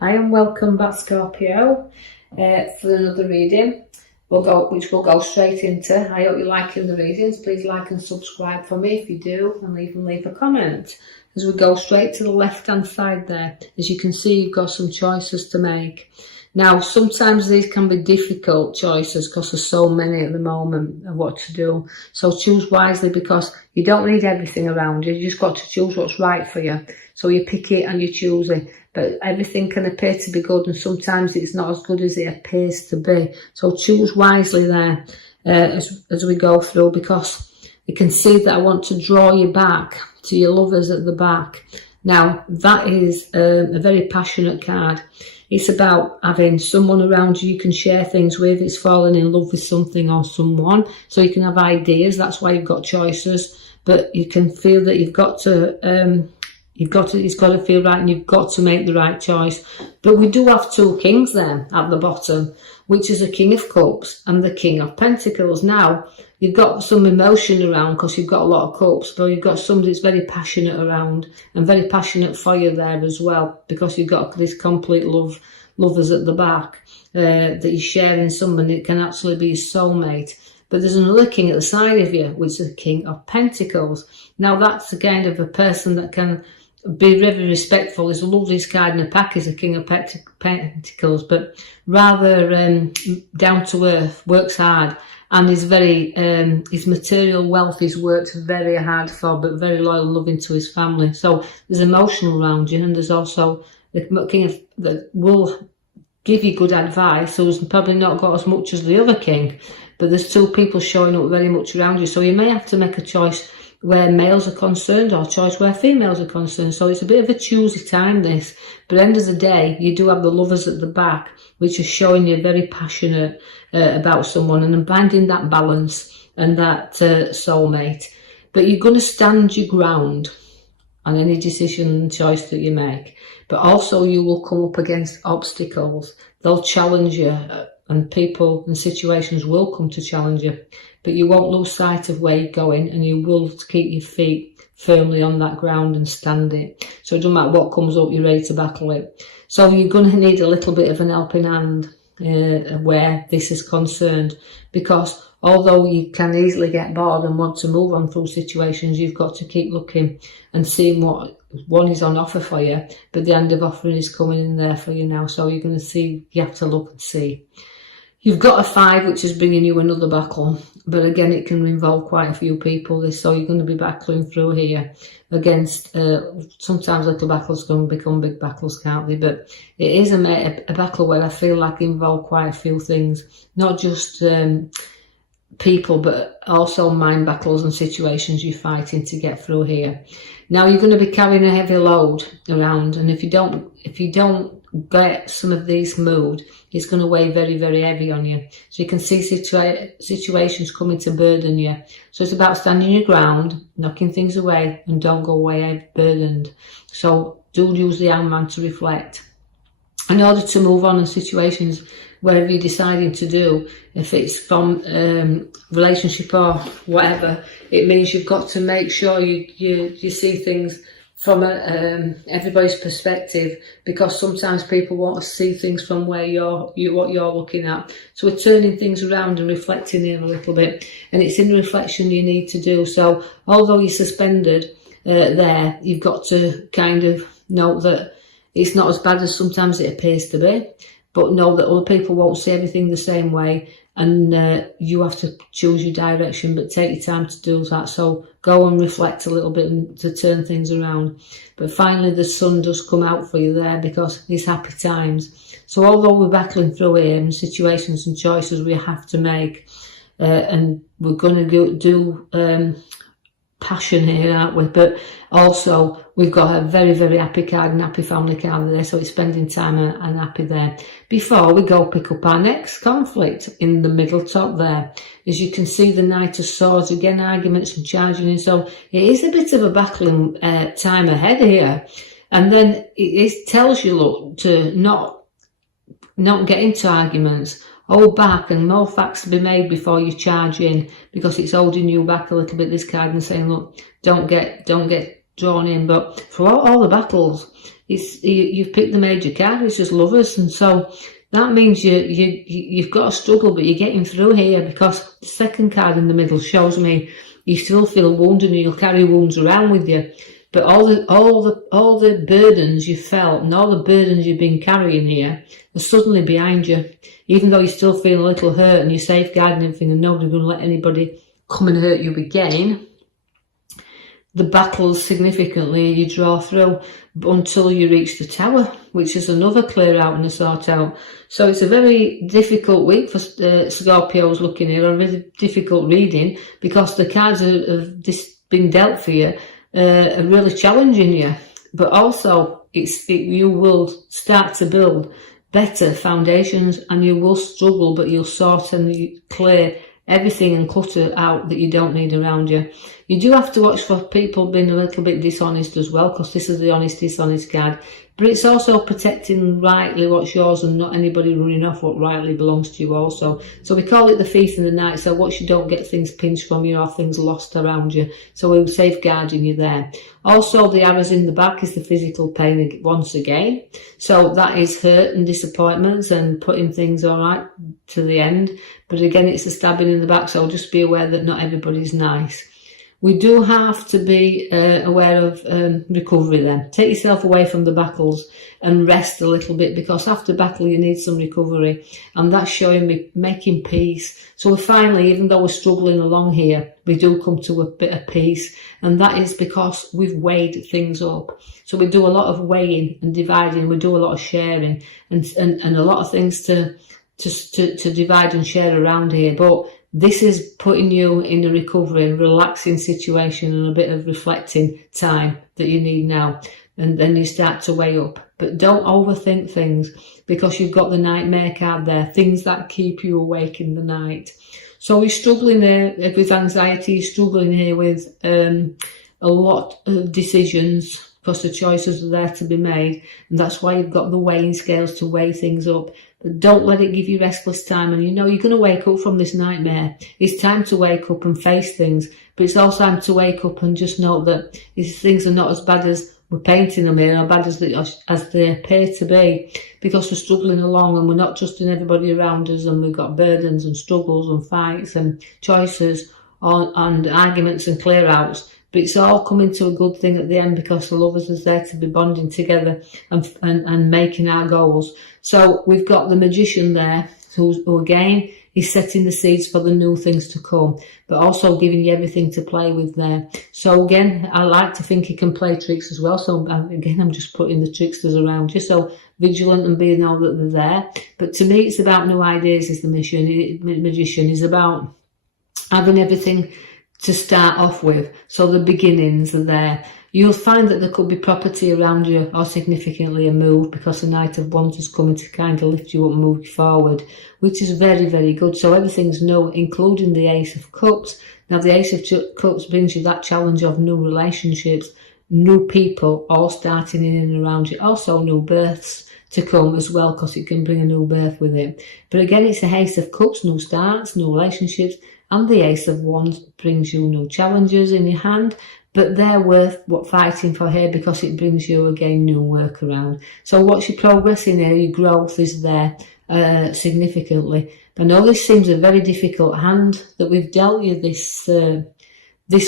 Hi and welcome back, Scorpio, for another reading. Which we'll go straight into. I hope you're liking the readings. Please like and subscribe for me if you do, and leave a comment. As we go straight to the left-hand side there, as you can see, you've got some choices to make. Now, sometimes these can be difficult choices because there's so many at the moment of what to do. So choose wisely, because you don't need everything around you. You just got to choose what's right for you. So you pick it and you choose it. But everything can appear to be good, and sometimes it's not as good as it appears to be. So choose wisely there as we go through, because you can see that I want to draw you back to your lovers at the back. Now, that is a very passionate card. It's about having someone around you can share things with. It's falling in love with something or someone. So you can have ideas. That's why you've got choices. But you can feel that you've got to... it's got to feel right, and you've got to make the right choice. But we do have two kings there at the bottom, which is the King of Cups and the King of Pentacles. Now, you've got some emotion around because you've got a lot of cups, but you've got somebody that's very passionate around and very passionate for you there as well, because you've got this complete lovers at the back that you're sharing someone. It can actually be your soulmate. But there's another king at the side of you, which is the King of Pentacles. Now, that's the kind of a person that can be very respectful. Is the loveliest card in the pack is a King of Pentacles, but rather down to earth, works hard, and is very his material wealth he's worked very hard for, but very loyal and loving to his family. So there's emotional around you, and there's also the King of that will give you good advice, so he's probably not got as much as the other king, but there's two people showing up very much around you. So you may have to make a choice where males are concerned, or choice where females are concerned. So it's a bit of a choosy time, this. But at the end of the day, you do have the lovers at the back, which are showing you very passionate about someone, and finding that balance and that soulmate. But you're going to stand your ground on any decision and choice that you make. But also you will come up against obstacles. They'll challenge you, and people and situations will come to challenge you. But you won't lose sight of where you're going, and you will keep your feet firmly on that ground and stand it. So it doesn't matter what comes up, you're ready to battle it. So you're going to need a little bit of an helping hand where this is concerned, because although you can easily get bored and want to move on through situations, you've got to keep looking and seeing what one is on offer for you. But the end of offering is coming in there for you now. So you're going to see, you have to look and see. You've got a 5, which is bringing you another battle, but again, it can involve quite a few people. So you're going to be battling through here against, sometimes little battles can become big battles, can't they? But it is a battle where I feel like involve quite a few things, not just people, but also mind battles and situations you're fighting to get through here. Now, you're going to be carrying a heavy load around, and if you don't get some of these moved, it's going to weigh very, very heavy on you. So you can see situations coming to burden you. So it's about standing your ground, knocking things away, and don't go away burdened. So do use the hangman to reflect. In order to move on in situations, whatever you're deciding to do, if it's from relationship or whatever, it means you've got to make sure you see things from everybody's perspective, because sometimes people want to see things from where what you're looking at. So we're turning things around and reflecting in a little bit, and it's in the reflection you need to do. So although you're suspended there, you've got to kind of know that it's not as bad as sometimes it appears to be, but know that other people won't see everything the same way, and you have to choose your direction, but take your time to do that. So go and reflect a little bit and to turn things around. But finally, the sun does come out for you there, because it's happy times. So although we're battling through here and situations and choices we have to make, and we're going to do passion here, aren't we? But also we've got a very, very happy card and happy family card there, so it's spending time and happy there. Before we go pick up our next conflict in the middle top there, as you can see, the Knight of Swords, again, arguments and charging in. So it is a bit of a battling time ahead here. And then it tells you, look, to not get into arguments. Hold back, and more facts to be made before you charge in, because it's holding you back a little bit, this card, and saying, look, don't get drawn in. But for all the battles, you've picked the major card, it's just lovers. And so that means you've got a struggle, but you're getting through here, because the second card in the middle shows me you still feel wounded and you'll carry wounds around with you. But all the burdens you felt and all the burdens you've been carrying here are suddenly behind you. Even though you still feel a little hurt and you're safeguarding everything and nobody's going to let anybody come and hurt you again, the battles significantly you draw through until you reach the tower, which is another clear out and a sort out. So it's a very difficult week for Scorpios looking here, a really difficult reading, because the cards have been dealt for you are really challenging you. But also you will start to build better foundations, and you will struggle, but you'll sort and clear everything and clutter out that you don't need around you. You do have to watch for people being a little bit dishonest as well, because this is the honest, dishonest card. But it's also protecting rightly what's yours and not anybody running off what rightly belongs to you also. So we call it the thief in the night. So watch you don't get things pinched from you or things lost around you. So we're safeguarding you there. Also, the arrows in the back is the physical pain once again. So that is hurt and disappointments and putting things all right to the end. But again, it's the stabbing in the back. So just be aware that not everybody's nice. We do have to be aware of recovery then. Take yourself away from the battles and rest a little bit, because after battle you need some recovery, and that's showing me making peace. So we finally, even though we're struggling along here, we do come to a bit of peace, and that is because we've weighed things up. So we do a lot of weighing and dividing, we do a lot of sharing and a lot of things to divide and share around here. But this is putting you in a recovery, relaxing situation and a bit of reflecting time that you need now. And then you start to weigh up. But don't overthink things, because you've got the nightmare card there, things that keep you awake in the night. So you're struggling there with anxiety, you're struggling here with a lot of decisions, because the choices are there to be made. And that's why you've got the weighing scales to weigh things up. But don't let it give you restless time. And you know you're going to wake up from this nightmare. It's time to wake up and face things. But it's also time to wake up and just know that these things are not as bad as we're painting them here, or bad as they appear to be, because we're struggling along and we're not trusting everybody around us, and we've got burdens and struggles and fights and choices and arguments and clear outs. But it's all coming to a good thing at the end, because the lovers is there to be bonding together and making our goals. So we've got the magician there, who again is setting the seeds for the new things to come, but also giving you everything to play with there. So again, I like to think he can play tricks as well. So again, I'm just putting the tricksters around you. So vigilant and being all that they're there. But to me, it's about new ideas is the magician is about having everything to start off with. So the beginnings are there. You'll find that there could be property around you, or significantly a move, because the Knight of Wands is coming to kind of lift you up and move you forward, which is very, very good. So everything's new, including the Ace of Cups. Now the Ace of Cups brings you that challenge of new relationships, new people all starting in and around you. Also new births to come as well, because it can bring a new birth with it. But again, it's the Ace of Cups, new starts, new relationships, and the Ace of Wands brings you new challenges in your hand. But they're worth fighting for here, because it brings you again new work around. So what's your progress in here? Your growth is there significantly. I know this seems a very difficult hand that we've dealt you this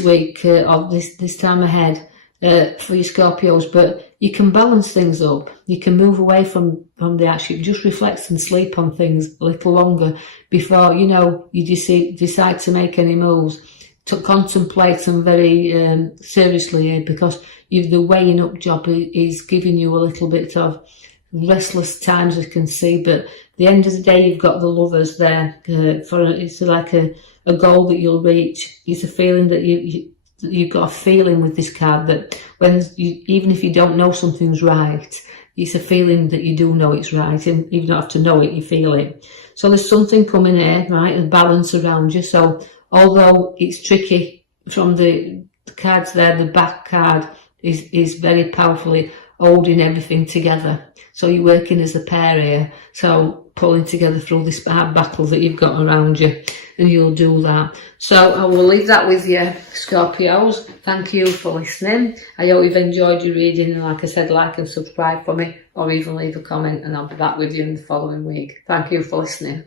week or this time ahead for your Scorpios, but you can balance things up. You can move away from the action. Just reflect and sleep on things a little longer before you decide to make any moves. To contemplate them very seriously here, because the weighing up job is giving you a little bit of restless times, you can see. But at the end of the day, you've got the lovers there it's like a goal that you'll reach. It's a feeling that you've got a feeling with this card that even if you don't know something's right, it's a feeling that you do know it's right, and you don't have to know it, you feel it. So there's something coming here, right, and balance around you. So although it's tricky from the cards there, the back card is very powerfully holding everything together. So you're working as a pair here. So pulling together through this hard battle that you've got around you, and you'll do that. So I will leave that with you, Scorpios. Thank you for listening. I hope you've enjoyed your reading, and like I said, like and subscribe for me, or even leave a comment, and I'll be back with you in the following week. Thank you for listening.